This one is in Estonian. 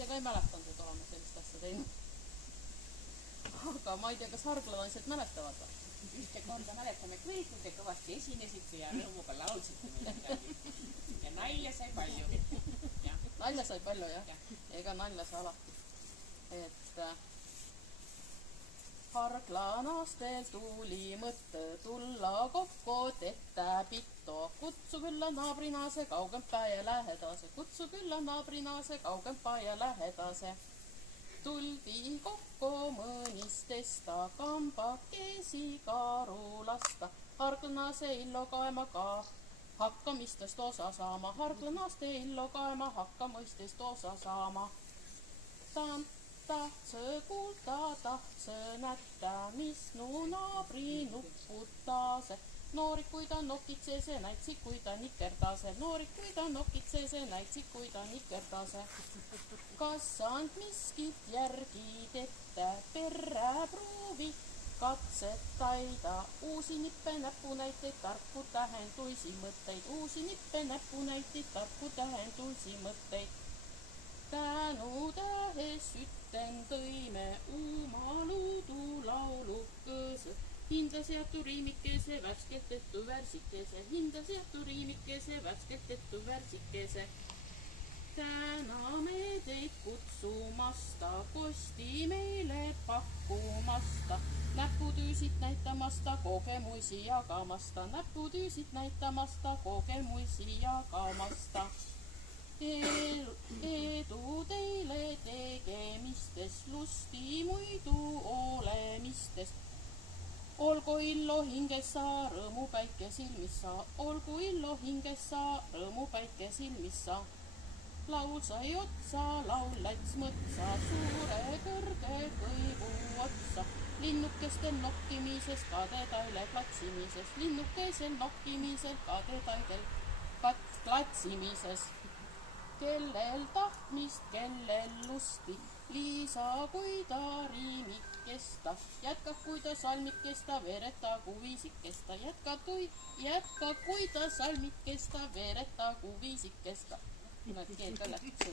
ise ka ei mäletanud, et oleme sellist asja teinud. Aga ma ei tea, kas harglanaised mäletavad või? Ühte korda mäletame kõik, kui te kõvasti esinesite ja rõõmuga laulsite midagi. Ja nalja sai palju. Nalja sai palju, jah. Ega nalja sai alati. Et harglanaastel tuli mõtte tulla kokku, tettä pitto. Kutsu külla naabrinaase kaugempää ja lähedase. Kutsu külla naabrinaase kaugempää ja lähedase. Tuldi kokku mõnistesta kambakesi karulasta. Harglanaase illo kaema ka hakkamistest osa saama. Harglanaste illo kaema hakkamistest osa saama. Tahtsõ kuulda, tahtsõ nätta, mis nu naabri nupputase. Noorik, kui ta nokitsese, näitsi, kui ta nikerdase. Noorik, kui ta nokitsese, näitsi, kui ta nikerdase. Kas and miskit järgi tette, perre proovi katsetaida. Uusi nippe näpunäiteid, tarku tähenduisi mõtteid. Uusi nippe näpunäiteid, tarku tähenduisi mõtteid. Tänutähes ütten tõime umaluudu laulukõse. Hinda seatu riimikese, värskelt tehtu värsikese. Hinda seatu riimikese, värskelt tehtu värsikese. Täname teid kutsumasta, kosti meile pakkumasta. Näputüüsid näitamasta, kogemuisi jagamasta. Näputüüsid näitamasta, kogemuisi jagamasta. Edu teile tegemistes, lusti muidu olemistes. Olgu illo hinges sa, rõõmu päike silmis sa. Olgu illo hinges sa, rõõmu päike silmis sa. Laul sai otsa, laul läts mõtsa, suure kõrge kõivu otsa. Linnukestel nokkimises, kadetaile klatsimises. Linnukesel nokkimises, kadetaile klatsimises. Kellel tahtmist, kellel lusti, Liisa, kui ta riimik kesta. Jätka, kui ta salmik kesta, veeretagu viisik kesta. Jätka, kui ta salmik kesta, veeretagu viisik kesta. Nad keelt ka läks.